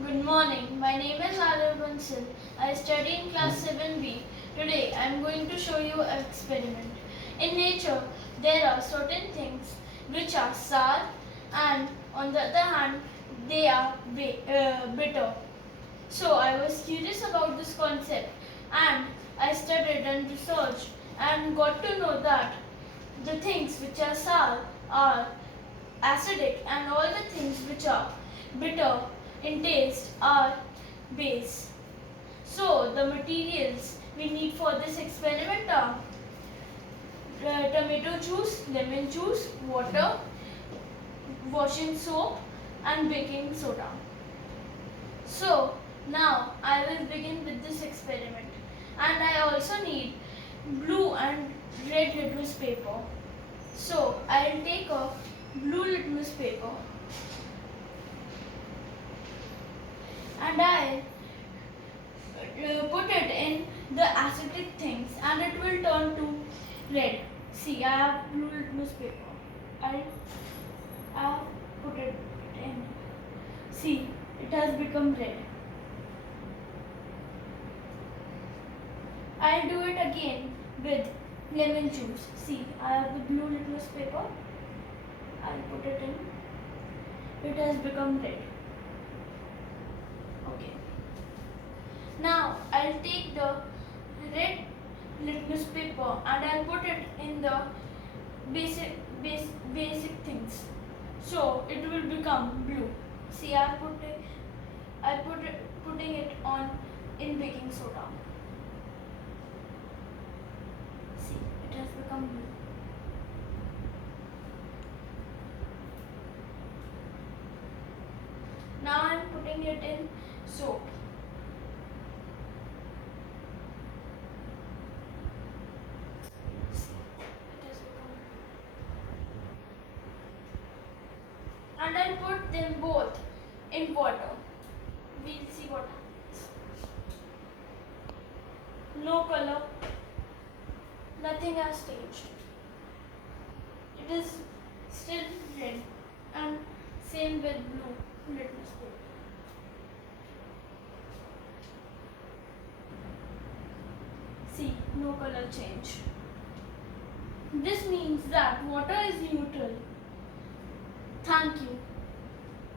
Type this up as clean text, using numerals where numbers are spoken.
Good morning. My name is Aryav Bansal. I study in class 7B. Today I am going to show you an experiment. In nature, there are certain things which are sour and on the other hand, they are bitter. So I was curious about this concept and I studied and researched and got to know that the things which are sour are acidic and all the things which are bitter in taste are base. So the materials we need for this experiment are tomato juice, lemon juice, water, washing soap and baking soda. So now I will begin with this experiment and I also need blue and red litmus paper. So I will take a blue litmus paper and I put it in the acidic things and it will turn to red. See, I have blue litmus paper. I have put it in. See, it has become red. I'll do it again with lemon juice. See, I have the blue litmus paper. I'll put it in. It has become red. Okay. Now I'll take the red litmus paper and I'll put it in the basic things. So it will become blue. See, putting it on in baking soda. See, it has become blue. Now I am putting it in soap. See, it has become blue. And I'll put them both in water. We'll see what happens. No color. Nothing has changed. It is still red and same with blue litmus paper. See, no color change. This means that water is neutral. Thank you.